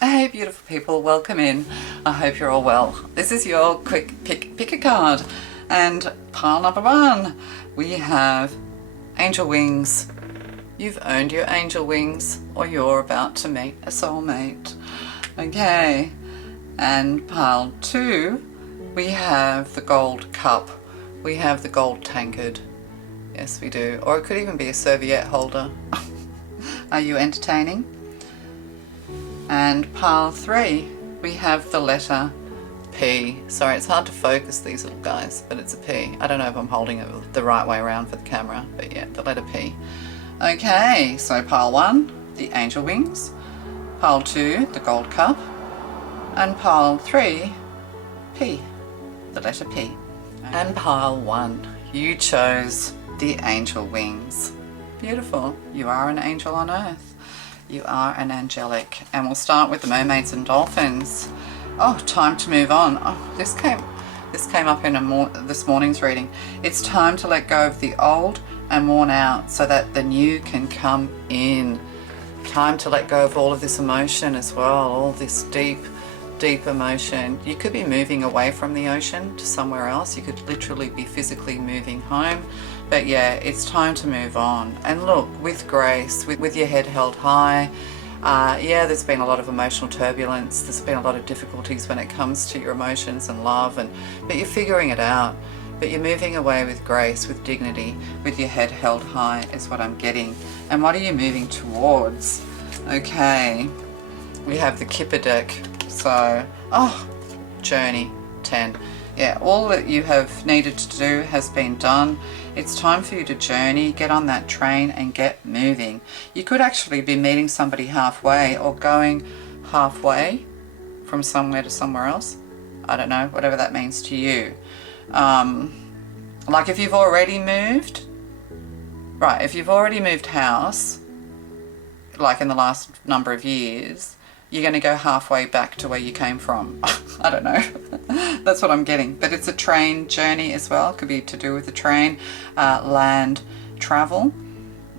Hey beautiful people, welcome in. I hope you're all well. This is your quick pick a card, and pile number one we have angel wings. You've earned your angel wings, or you're about to meet a soulmate. Okay, and pile two we have the gold cup. We have the gold tankard. Yes, we do. Or it could even be a serviette holder. Are you entertaining? And pile three, we have the letter P. Sorry, it's hard to focus these little guys, but it's a P. I don't know if I'm holding it the right way around for the camera, but yeah, the letter P. Okay, so pile one, the angel wings. Pile two, the gold cup. And pile three, P, the letter P. And pile one, you chose the angel wings. Beautiful. You are an angel on earth. You are an angelic. And we'll start with the mermaids and dolphins. Oh, time to move on. Oh, this came up in this morning's reading. It's time to let go of the old and worn out so that the new can come in. Time to let go of all of this emotion as well, all this deep emotion. You could be moving away from the ocean to somewhere else. You could literally be physically moving home. But yeah, it's time to move on. And look, with grace, with your head held high. Yeah, there's been a lot of emotional turbulence. There's been a lot of difficulties when it comes to your emotions and love, but you're figuring it out. But you're moving away with grace, with dignity, with your head held high is what I'm getting. And what are you moving towards? Okay, we have the Kipper Deck. So, journey 10. Yeah, all that you have needed to do has been done. It's time for you to journey, get on that train and get moving. You could actually be meeting somebody halfway or going halfway from somewhere to somewhere else. I don't know, whatever that means to you. Like if you've already moved, right, if you've already moved house, like in the last number of years, you're going to go halfway back to where you came from. I don't know. That's what I'm getting. But it's a train journey as well. Could be to do with the train, land travel.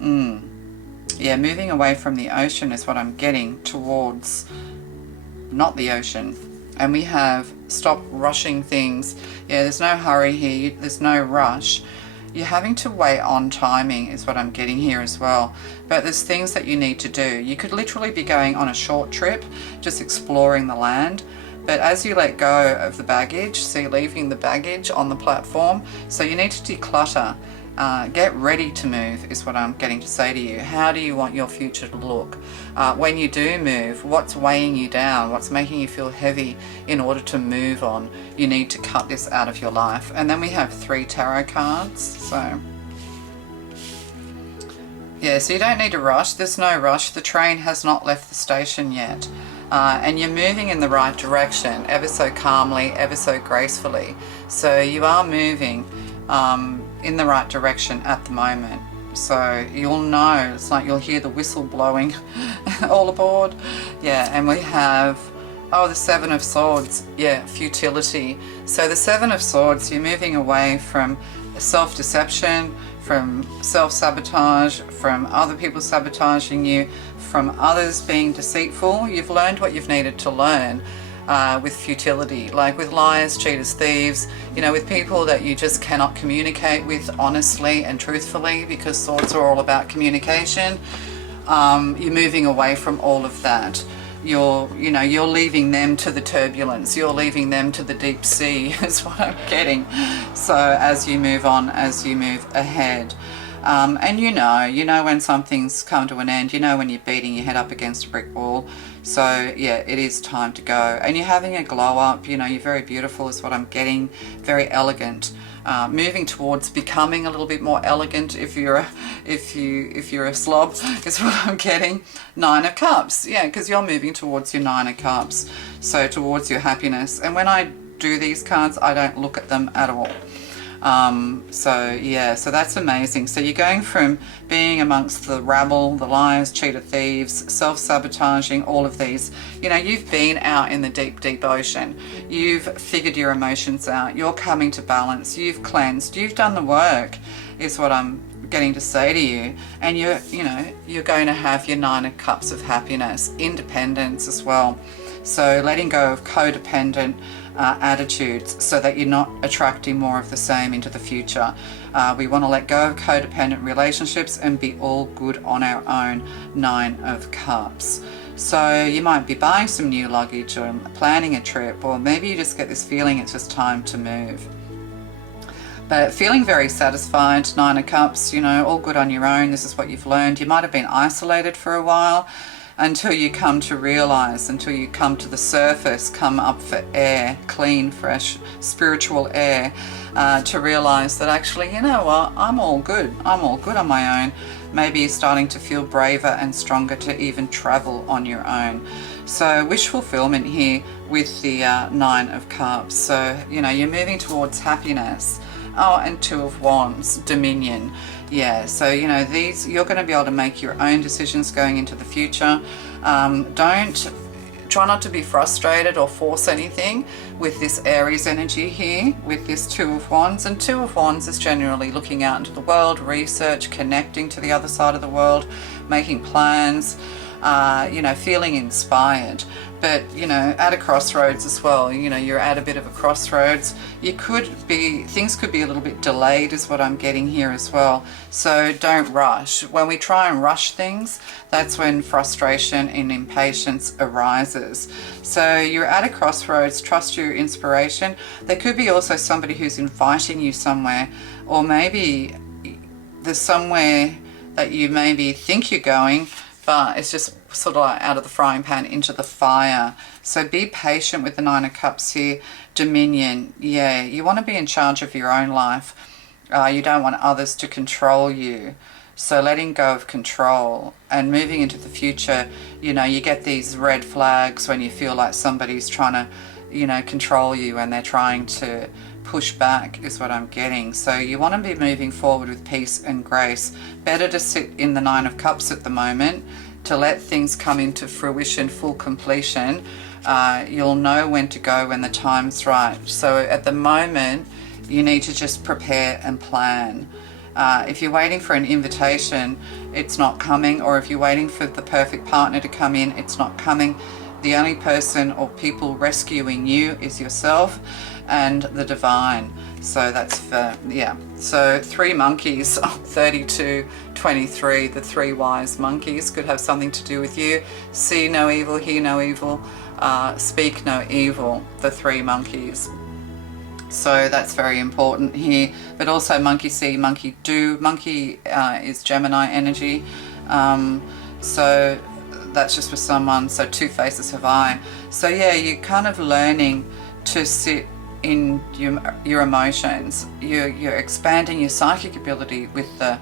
Yeah, moving away from the ocean is what I'm getting towards not the ocean. And we have stop rushing things. Yeah, there's no hurry here. There's no rush. You're having to wait on timing is what I'm getting here as well. But there's things that you need to do. You could literally be going on a short trip, just exploring the land. But as you let go of the baggage, so you're leaving the baggage on the platform, so you need to declutter. Get ready to move is what I'm getting to say to you. How do you want your future to look? When you do move, what's weighing you down? What's making you feel heavy in order to move on? You need to cut this out of your life. And then we have 3 tarot cards. So yeah, so you don't need to rush. There's no rush. The train has not left the station yet. And you're moving in the right direction, ever so calmly, ever so gracefully. So you are moving in the right direction at the moment. So you'll know, it's like you'll hear the whistle blowing all aboard. Yeah, and we have, the 7 of Swords. Yeah, futility. So the 7 of Swords, you're moving away from self-deception, from self-sabotage, from other people sabotaging you, from others being deceitful. You've learned what you've needed to learn with futility, like with liars, cheaters, thieves, with people that you just cannot communicate with honestly and truthfully, because swords are all about communication. You're moving away from all of that. You're leaving them to the turbulence. You're leaving them to the deep sea is what I'm getting. So as you move on, as you move ahead, and you know when something's come to an end, when you're beating your head up against a brick wall. So yeah, it is time to go. And you're having a glow up, you're very beautiful is what I'm getting, very elegant. Moving towards becoming a little bit more elegant if you're a slob is what I'm getting. 9 of Cups, yeah, because you're moving towards your 9 of Cups, so towards your happiness. And when I do these cards, I don't look at them at all. So that's amazing. So you're going from being amongst the rabble, the liars, cheater, thieves, self-sabotaging, all of these. You've been out in the deep ocean. You've figured your emotions out. You're coming to balance. You've cleansed. You've done the work is what I'm getting to say to you, and you're going to have your 9 of Cups of happiness, independence as well. So letting go of codependent attitudes so that you're not attracting more of the same into the future. We want to let go of codependent relationships and be all good on our own. 9 of Cups. So you might be buying some new luggage or planning a trip, or maybe you just get this feeling it's just time to move. But feeling very satisfied, 9 of Cups, all good on your own. This is what you've learned. You might have been isolated for a while until you come to realize, until you come to the surface, come up for air, clean, fresh, spiritual air, to realize that actually, you know what, I'm all good. I'm all good on my own. Maybe you're starting to feel braver and stronger to even travel on your own. So wish fulfillment here with the 9 of Cups. So, you're moving towards happiness. Oh, and 2 of Wands, dominion. Yeah, so, these, you're going to be able to make your own decisions going into the future. Try not to be frustrated or force anything with this Aries energy here, with this 2 of Wands. And 2 of Wands is generally looking out into the world, research, connecting to the other side of the world, making plans, feeling inspired. But, at a crossroads as well, you're at a bit of a crossroads. Things could be a little bit delayed is what I'm getting here as well. So don't rush. When we try and rush things, that's when frustration and impatience arises. So you're at a crossroads, trust your inspiration. There could be also somebody who's inviting you somewhere, or maybe there's somewhere that you maybe think you're going, but it's just sort of like out of the frying pan into the fire. So be patient with the 9 of Cups here. Dominion. Yeah, you want to be in charge of your own life. You don't want others to control you. So letting go of control and moving into the future, you get these red flags when you feel like somebody's trying to, control you, and they're trying to push back is what I'm getting. So you want to be moving forward with peace and grace. Better to sit in the 9 of Cups at the moment, to let things come into fruition, full completion. You'll know when to go when the time's right. So at the moment, you need to just prepare and plan. If you're waiting for an invitation, it's not coming. Or if you're waiting for the perfect partner to come in, it's not coming. The only person or people rescuing you is yourself and the divine. So that's so 3 monkeys, 32, 23, the 3 wise monkeys could have something to do with you. See no evil, hear no evil, speak no evil, the 3 monkeys. So that's very important here. But also monkey see, monkey do. Monkey is Gemini energy. So that's just for someone. So 2 faces have I. So yeah, you're kind of learning to sit in your emotions. You're expanding your psychic ability with the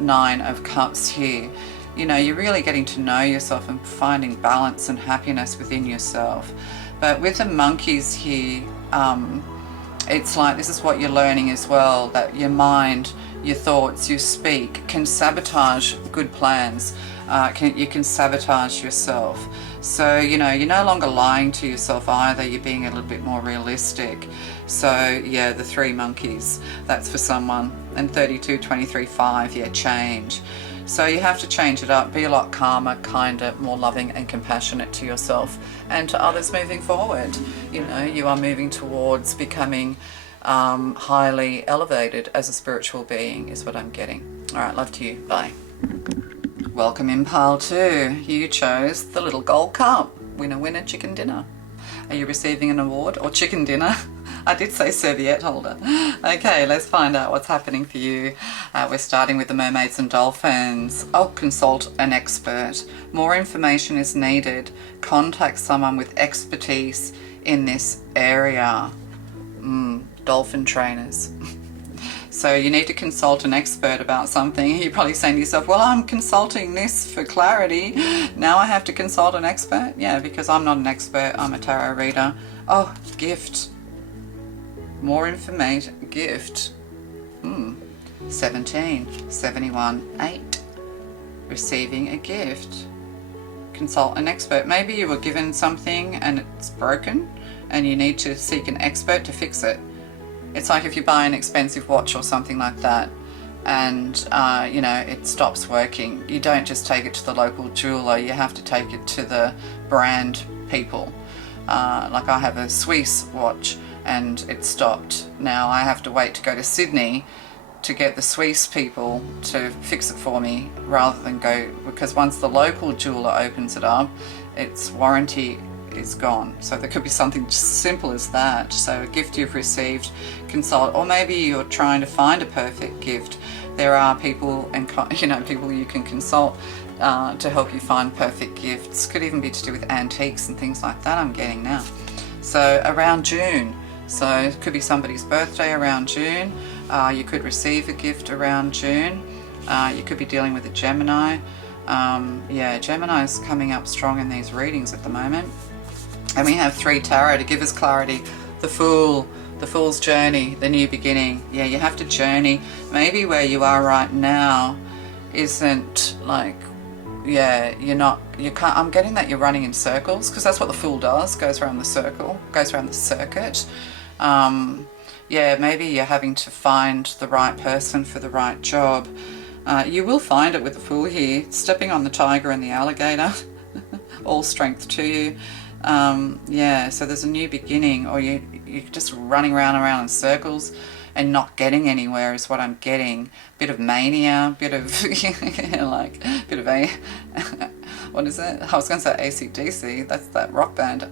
9 of Cups here. You're really getting to know yourself and finding balance and happiness within yourself. But with the monkeys here, it's like this is what you're learning as well, that your mind, your thoughts, you speak can sabotage good plans. You can sabotage yourself. So, you're no longer lying to yourself either. You're being a little bit more realistic. So, yeah, the 3 monkeys, that's for someone. And 32, 23, 5, yeah, change. So you have to change it up. Be a lot calmer, kinder, more loving and compassionate to yourself and to others moving forward. You are moving towards becoming highly elevated as a spiritual being is what I'm getting. All right, love to you. Bye. Welcome in pile 2. You chose the little gold cup. Winner, winner, chicken dinner. Are you receiving an award or chicken dinner? I did say serviette holder. Okay, let's find out what's happening for you. We're starting with the Mermaids and Dolphins. Oh, consult an expert. More information is needed. Contact someone with expertise in this area. Dolphin trainers. So you need to consult an expert about something. You're probably saying to yourself, well, I'm consulting this for clarity. Now I have to consult an expert? Yeah, because I'm not an expert. I'm a tarot reader. Oh, gift. More information. Gift. 17, 71, 8. Receiving a gift. Consult an expert. Maybe you were given something and it's broken and you need to seek an expert to fix it. It's like if you buy an expensive watch or something like that. and you know, it stops working. You don't just take it to the local jeweler, you have to take it to the brand people. Like I have a Swiss watch and it stopped. Now I have to wait to go to Sydney to get the Swiss people to fix it for me, rather than go, because once the local jeweler opens it up, its warranty is gone. So there could be something simple as that. So a gift you've received, consult, or maybe you're trying to find a perfect gift. There are people, and you know, people you can consult to help you find perfect gifts. Could even be to do with antiques and things like that, I'm getting now. So around June, so it could be somebody's birthday around June. You could receive a gift around June. You could be dealing with a Gemini. Yeah, Gemini is coming up strong in these readings at the moment. And we have 3 tarot to give us clarity. The Fool, the Fool's journey, the new beginning. Yeah, you have to journey. Maybe where you are right now isn't like, yeah, you can't, I'm getting that you're running in circles, because that's what the Fool does, goes around the circle, goes around the circuit. Yeah, maybe you're having to find the right person for the right job. You will find it with the Fool here, stepping on the tiger and the alligator. All strength to you. Yeah, so there's a new beginning, or you're just running around in circles and not getting anywhere is what I'm getting. Bit of mania, bit of like bit of a what is it? I was going to say AC/DC. That's that rock band.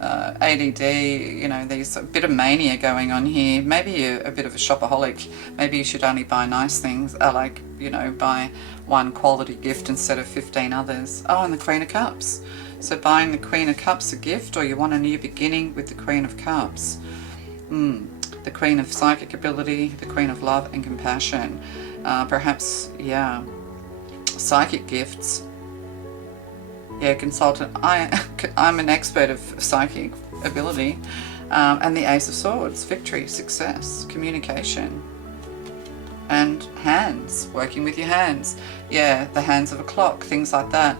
ADD. You know, there's a bit of mania going on here. Maybe you're a bit of a shopaholic. Maybe you should only buy nice things. Like, you know, buy one quality gift instead of 15 others. Oh, and the Queen of Cups. So buying the Queen of Cups a gift, or you want a new beginning with the Queen of Cups. The Queen of Psychic ability, the Queen of Love and Compassion. Perhaps, yeah, psychic gifts. Yeah, consultant. I'm an expert of psychic ability. And the Ace of Swords, victory, success, communication. And hands, working with your hands. Yeah, the hands of a clock, things like that.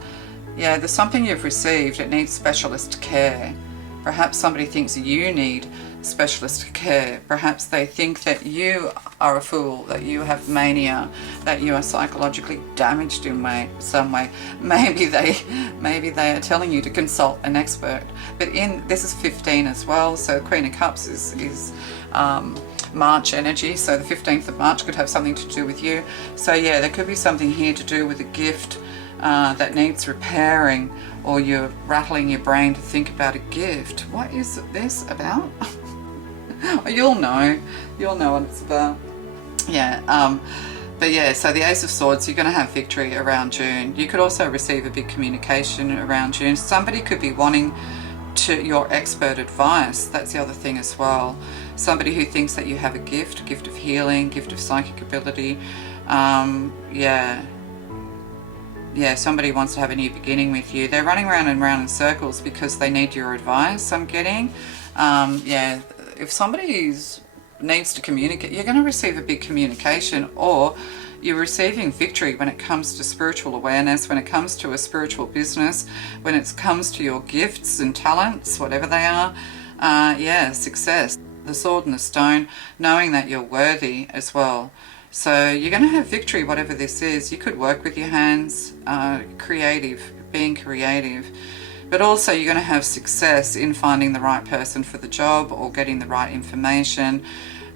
Yeah, there's something you've received, it needs specialist care. Perhaps somebody thinks you need specialist care. Perhaps they think that you are a fool, that you have mania, that you are psychologically damaged in some way. Maybe they are telling you to consult an expert. But this is 15 as well, so Queen of Cups is March energy, so the 15th of March could have something to do with you. So yeah, there could be something here to do with a gift that needs repairing, or you're rattling your brain to think about a gift. What is this about? You'll know what it's about. Yeah, but yeah, so the Ace of Swords, you're going to have victory around June. You could also receive a big communication around June. Somebody could be wanting your expert advice. That's the other thing as well. Somebody who thinks that you have a gift of healing, gift of psychic ability. Yeah, somebody wants to have a new beginning with you. They're running round and round in circles because they need your advice, I'm getting. Yeah, if somebody needs to communicate, you're going to receive a big communication, or you're receiving victory when it comes to spiritual awareness, when it comes to a spiritual business, when it comes to your gifts and talents, whatever they are. Yeah, success. The Sword and the Stone, knowing that you're worthy as well. So you're going to have victory, whatever this is. You could work with your hands, being creative. But also you're going to have success in finding the right person for the job, or getting the right information.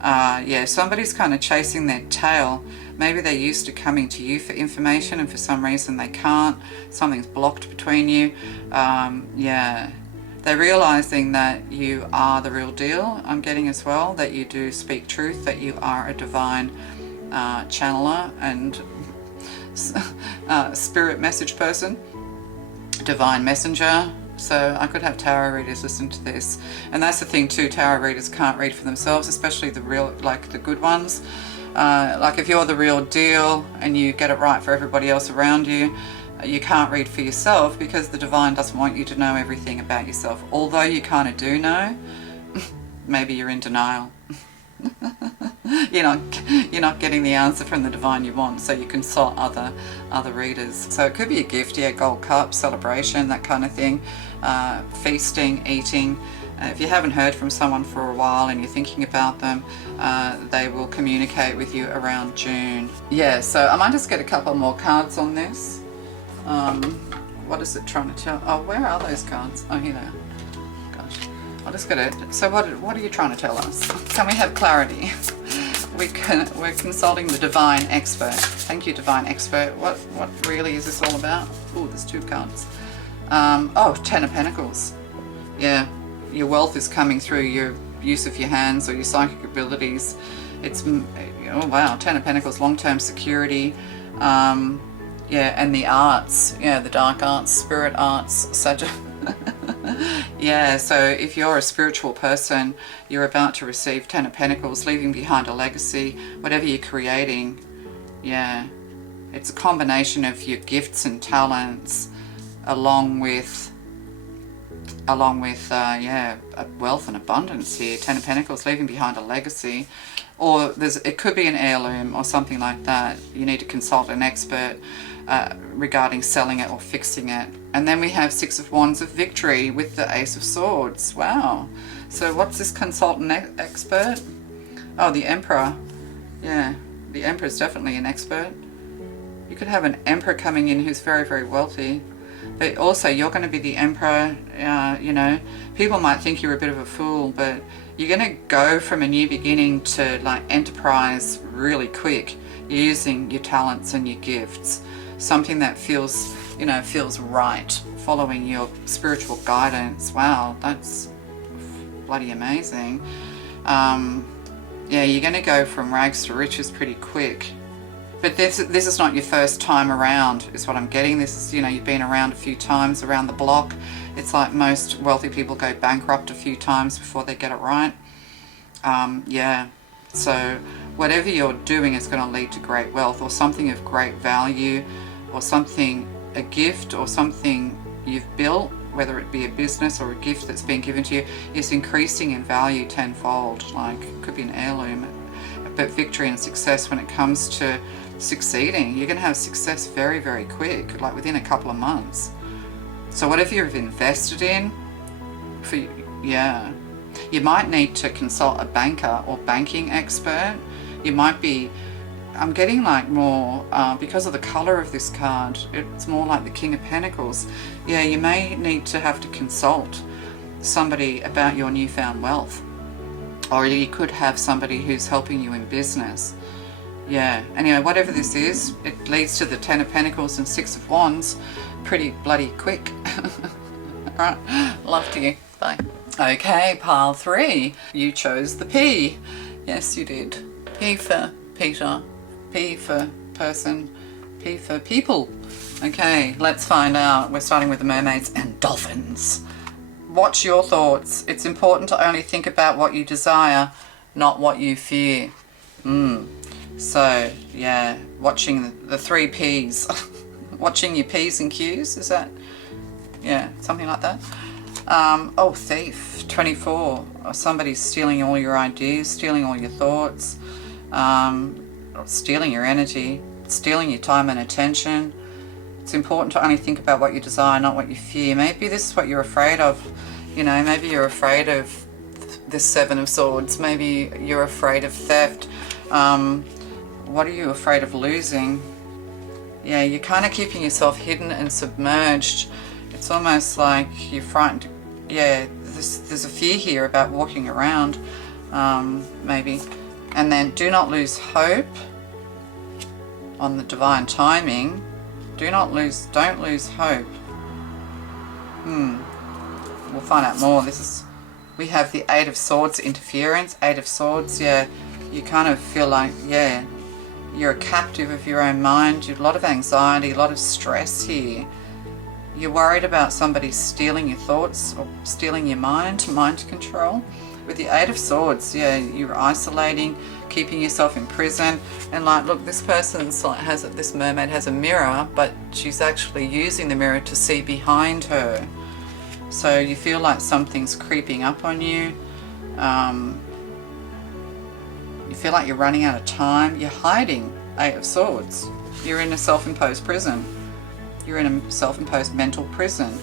Yeah, somebody's kind of chasing their tail. Maybe they're used to coming to you for information, and for some reason they can't. Something's blocked between you. Yeah. They're realizing that you are the real deal, I'm getting as well, that you do speak truth, that you are a divine channeler and spirit message person, divine messenger. So I could have tarot readers listen to this. And that's the thing too, tarot readers can't read for themselves, especially the real, like the good ones. Like if you're the real deal and you get it right for everybody else around you, you can't read for yourself, because the divine doesn't want you to know everything about yourself. Although you kind of do know, maybe you're in denial. You're not getting the answer from the divine you want, so you consult other readers. So it could be a gift, yeah, gold cup, celebration, that kind of thing. Feasting, eating, If you haven't heard from someone for a while and you're thinking about them, they will communicate with you around June. Yeah, so I might just get a couple more cards on this. What is it trying to tell? Oh, where are those cards? Oh, here they are. Gosh, I'll just get it. So what are you trying to tell us? Can we have clarity? We're consulting the Divine Expert. Thank you, Divine Expert. What really is this all about? Oh, there's 2 cards. Oh, 10 of Pentacles. Yeah, your wealth is coming through your use of your hands or your psychic abilities. It's, oh wow, 10 of Pentacles, long-term security. Yeah, and the arts, yeah, the dark arts, spirit arts, such a yeah, so if you're a spiritual person, you're about to receive 10 of Pentacles, leaving behind a legacy, whatever you're creating. Yeah, it's a combination of your gifts and talents along with yeah, wealth and abundance here. 10 of Pentacles, leaving behind a legacy. Or it could be an heirloom or something like that. You need to consult an expert regarding selling it or fixing it. And then we have 6 of Wands of Victory with the Ace of Swords. Wow. So what's this consultant expert? Oh, the Emperor. Yeah, the Emperor is definitely an expert. You could have an Emperor coming in who's very, very wealthy. But also you're going to be the Emperor. You know, people might think you're a bit of a fool, but you're going to go from a new beginning to like enterprise really quick, using your talents and your gifts. Something that feels, you know, feels right, following your spiritual guidance. Wow, that's bloody amazing. Yeah, you're going to go from rags to riches pretty quick. But this is not your first time around, is what I'm getting. This is, you know, you've been around a few times around the block. It's like most wealthy people go bankrupt a few times before they get it right. Yeah, so whatever you're doing is going to lead to great wealth or something of great value, or something, a gift or something you've built, whether it be a business or a gift that's been given to you, is increasing in value tenfold. Like, it could be an heirloom. But victory and success, when it comes to succeeding, you're going to have success very, very quick, like within a couple of months. So whatever you've invested in, yeah, you might need to consult a banker or banking expert. You might be, I'm getting like more, because of the colour of this card, it's more like the King of Pentacles. Yeah, you may need to have to consult somebody about your newfound wealth. Or you could have somebody who's helping you in business. Yeah, anyway, whatever this is, it leads to the 10 of Pentacles and 6 of Wands pretty bloody quick. Right, love to you. Bye. Okay, pile 3. You chose the P. Yes, you did. P for Peter. P for person. P for people. Okay, let's find out. We're starting with the Mermaids and Dolphins. Watch your thoughts. It's important to only think about what you desire, not what you fear. So, yeah, watching the 3 Ps. Watching your P's and Q's, is that? Yeah, something like that. Oh, thief, 24. Somebody's stealing all your ideas, stealing all your thoughts, stealing your energy, stealing your time and attention. It's important to only think about what you desire, not what you fear. Maybe this is what you're afraid of. You know, maybe you're afraid of this 7 of Swords. Maybe you're afraid of theft. What are you afraid of losing? Yeah, you're kind of keeping yourself hidden and submerged. It's almost like you're frightened. Yeah, there's a fear here about walking around, maybe. And then do not lose hope on the divine timing. Don't lose hope. We'll find out more. We have the 8 of Swords interference. 8 of Swords, yeah. You kind of feel like, yeah, you're a captive of your own mind. You have a lot of anxiety, a lot of stress here. You're worried about somebody stealing your thoughts or stealing your mind control. With the 8 of Swords, yeah, you're isolating, keeping yourself in prison. And like, look, this person's like this mermaid has a mirror, but she's actually using the mirror to see behind her. So you feel like something's creeping up on you. You feel like you're running out of time. You're hiding. 8 of Swords. You're in a self-imposed prison. You're in a self-imposed mental prison.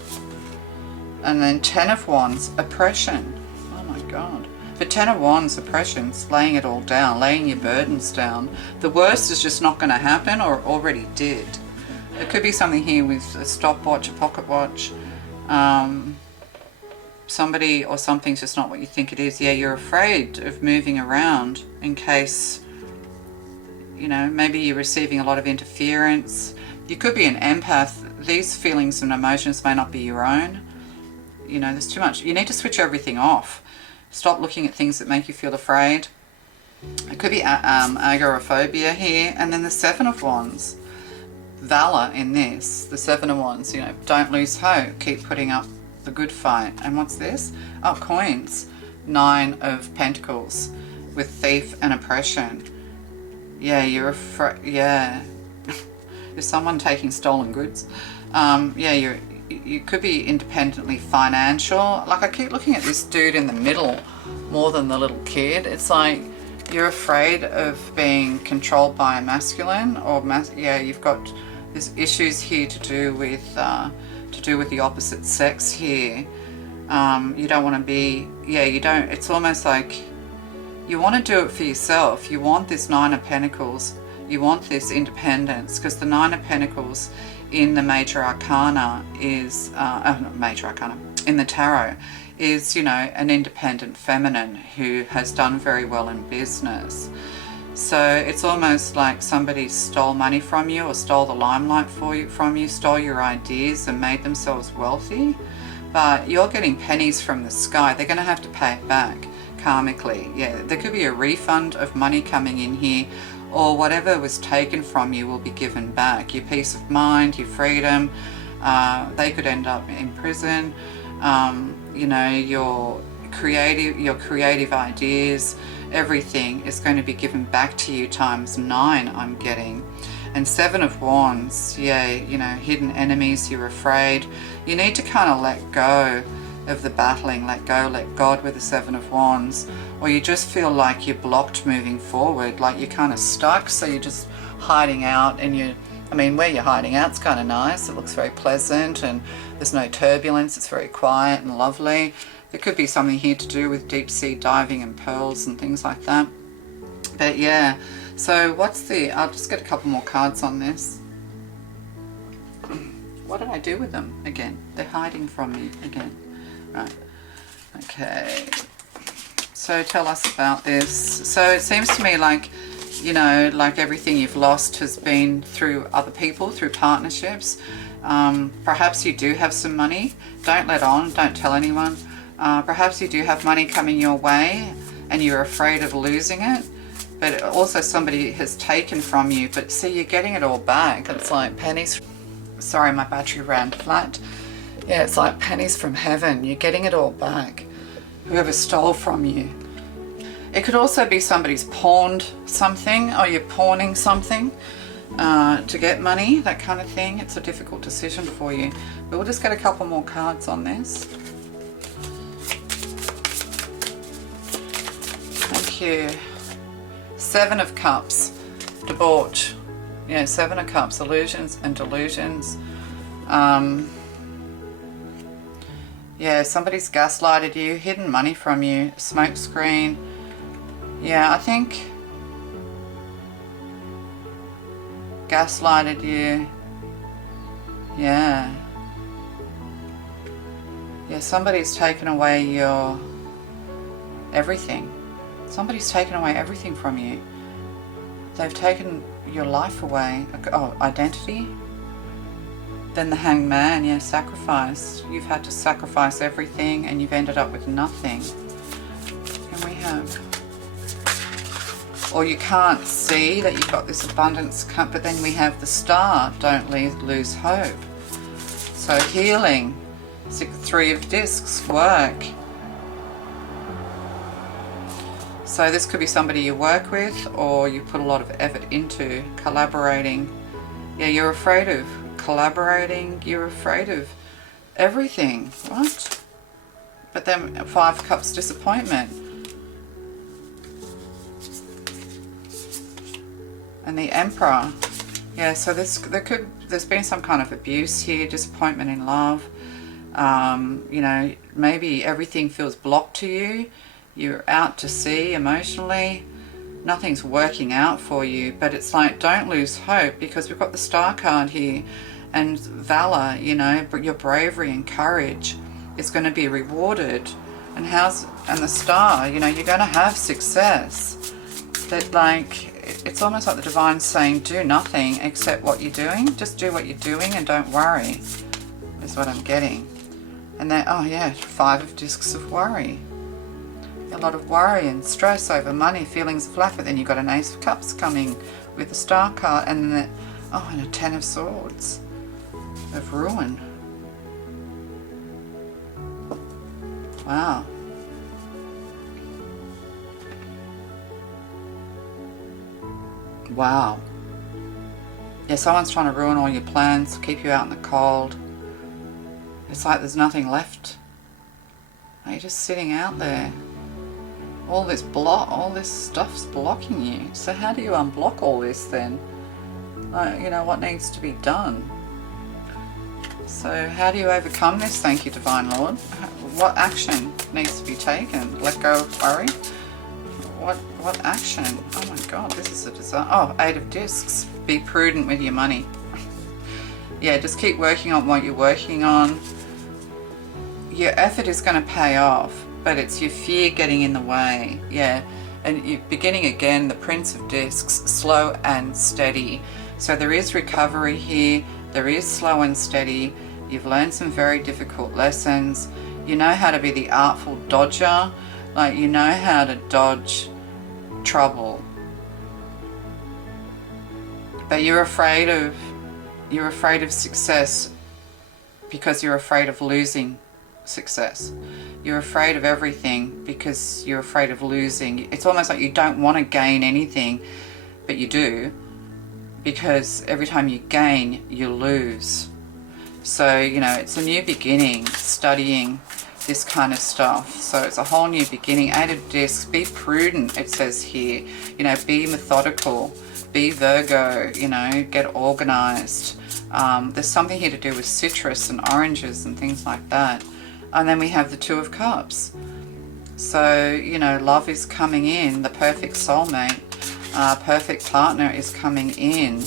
And then 10 of Wands, oppression. God. But 10 of Wands, oppressions, laying it all down, laying your burdens down. The worst is just not going to happen or already did. It could be something here with a stopwatch, a pocket watch. Somebody or something's just not what you think it is. Yeah, you're afraid of moving around in case, you know, maybe you're receiving a lot of interference. You could be an empath. These feelings and emotions may not be your own. You know, there's too much. You need to switch everything off. Stop looking at things that make you feel afraid. It could be agoraphobia here. And then the 7 of Wands. Valor in this. The 7 of Wands, you know, don't lose hope. Keep putting up the good fight. And what's this? Oh, coins. 9 of Pentacles with thief and oppression. Yeah, you're afraid. Yeah. Is someone taking stolen goods? Yeah, you could be independently financial. Like, I keep looking at this dude in the middle more than the little kid. It's like you're afraid of being controlled by a masculine, or yeah, you've got there's issues here to do with the opposite sex here. You don't want to be, yeah, you don't. It's almost like you want to do it for yourself. You want this 9 of Pentacles. You want this independence, because the 9 of Pentacles in the Major Arcana is, not Major Arcana, in the Tarot is, you know, an independent feminine who has done very well in business. So it's almost like somebody stole money from you, or stole the limelight from you, stole your ideas and made themselves wealthy. But you're getting pennies from the sky. They're going to have to pay it back karmically. Yeah, there could be a refund of money coming in here, or whatever was taken from you will be given back. Your peace of mind, your freedom, they could end up in prison. You know, your creative ideas, everything is going to be given back to you times 9, I'm getting. And 7 of Wands, yeah, you know, hidden enemies, you're afraid. You need to kind of let go of the battling, let God with the 7 of Wands, or you just feel like you're blocked moving forward, like you're kind of stuck, so you're just hiding out. And I mean, where you're hiding out, it's kind of nice, it looks very pleasant, and there's no turbulence, it's very quiet and lovely. There could be something here to do with deep sea diving and pearls and things like that. But yeah, so I'll just get a couple more cards on this. What did I do with them again? They're hiding from me again. Right, okay, so tell us about this. So it seems to me like, you know, like everything you've lost has been through other people, through partnerships. Perhaps you do have some money. Don't let on, don't tell anyone. Perhaps you do have money coming your way and you're afraid of losing it. But also somebody has taken from you, but see, you're getting it all back. It's like pennies. Sorry, my battery ran flat. Yeah, it's like pennies from heaven. You're getting it all back. Whoever stole from you. It could also be somebody's pawned something, or you're pawning something to get money, that kind of thing. It's a difficult decision for you. But we'll just get a couple more cards on this. Thank you. 7 of Cups. Debauch. Yeah, 7 of Cups. Illusions and delusions. Yeah, somebody's gaslighted you, hidden money from you, smoke screen. Yeah, I think gaslighted you. Yeah. Yeah, somebody's taken away your everything. Somebody's taken away everything from you. They've taken your life away. Oh, identity. Then the Hanged Man, yeah, sacrifice. You've had to sacrifice everything and you've ended up with nothing. And we have, or you can't see that you've got this abundance, but then we have the Star, don't lose hope. So healing, 3 of Discs, work. So this could be somebody you work with or you put a lot of effort into, collaborating. Yeah, you're afraid of collaborating, you're afraid of everything. What? But then 5 Cups, disappointment. And the Emperor. Yeah, so there's been some kind of abuse here, disappointment in love. You know, maybe everything feels blocked to you. you're out to sea emotionally, nothing's working out for you, but it's like, don't lose hope, because we've got the Star card here, and valor, you know, your bravery and courage is going to be rewarded. And the Star, you know, you're going to have success. That, like, it's almost like the Divine's saying, do nothing except what you're doing. Just do what you're doing and don't worry, is what I'm getting. And then, oh yeah, 5 of Discs of worry. A lot of worry and stress over money, feelings of lack, but then you've got an Ace of Cups coming with the Star card, and then, and a 10 of Swords, of ruin. Wow. Wow. Yeah, someone's trying to ruin all your plans, keep you out in the cold. It's like there's nothing left. You're just sitting out there. All this stuff's blocking you. So how do you unblock all this then? You know, what needs to be done? So how do you overcome this? Thank you, Divine Lord. What action needs to be taken? Let go of worry? What action? Oh my God, this is a disaster. Oh, 8 of Discs. Be prudent with your money. Yeah, just keep working on what you're working on. Your effort is going to pay off, but it's your fear getting in the way. Yeah, and you're beginning again, the Prince of Discs, slow and steady. So there is recovery here. There is slow and steady. You've learned some very difficult lessons. You know how to be the artful dodger. Like, you know how to dodge trouble. But you're afraid of success because you're afraid of losing success. You're afraid of everything because you're afraid of losing. It's almost like you don't want to gain anything, but you do, because every time you gain, you lose. So, you know, it's a new beginning, studying this kind of stuff. So it's a whole new beginning. 8 of Discs, be prudent, it says here. You know, be methodical, be Virgo, you know, get organized. There's something here to do with citrus and oranges and things like that. And then we have the 2 of Cups. So, you know, love is coming in, the perfect soulmate, perfect partner is coming in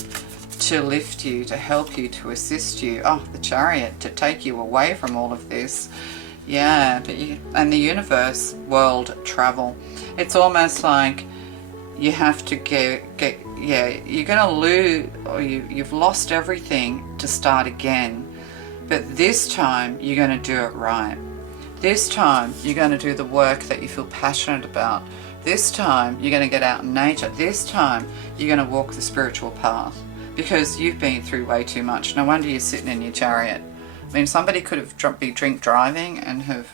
to lift you, to help you, to assist you. Oh, the Chariot, to take you away from all of this. Yeah, and the universe, world travel. It's almost like you have to you're going to lose, or you've lost everything to start again. But this time, you're going to do it right. This time, you're going to do the work that you feel passionate about. This time, you're going to get out in nature. This time, you're going to walk the spiritual path, because you've been through way too much. No wonder you're sitting in your chariot. I mean, somebody could have been drink driving and have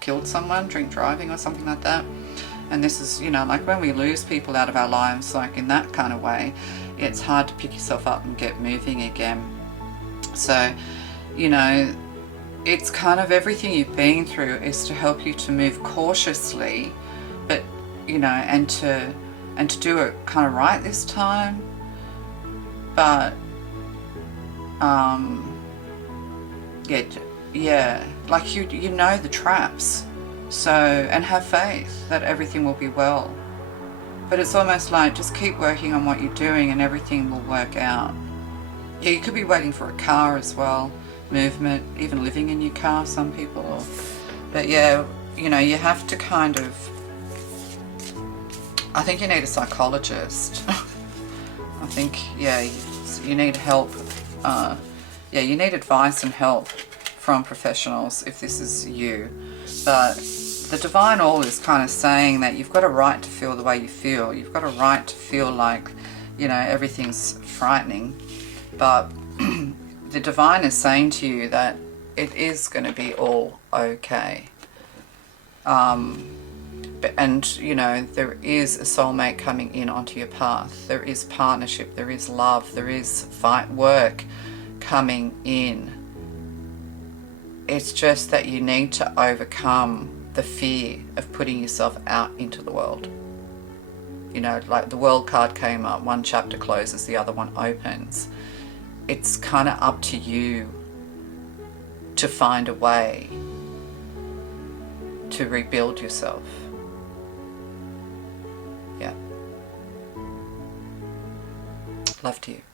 killed someone, drink driving or something like that. And this is, you know, like when we lose people out of our lives, like in that kind of way, it's hard to pick yourself up and get moving again. So, you know, it's kind of everything you've been through is to help you to move cautiously, but, you know, and to do it kind of right this time. But, yeah, like you know the traps. So, and have faith that everything will be well. But it's almost like just keep working on what you're doing and everything will work out. Yeah, you could be waiting for a car as well, movement, even living in your car, some people. But yeah, you know, you have to kind of, I think you need a psychologist. I think, yeah, you need help. Yeah, you need advice and help from professionals if this is you. But the Divine All is kind of saying that you've got a right to feel the way you feel. You've got a right to feel like, you know, everything's frightening. But the Divine is saying to you that it is going to be all okay. And, you know, there is a soulmate coming in onto your path. There is partnership. There is love. There is work coming in. It's just that you need to overcome the fear of putting yourself out into the world. You know, like the World card came up, one chapter closes, the other one opens. It's kind of up to you to find a way to rebuild yourself. Love to you.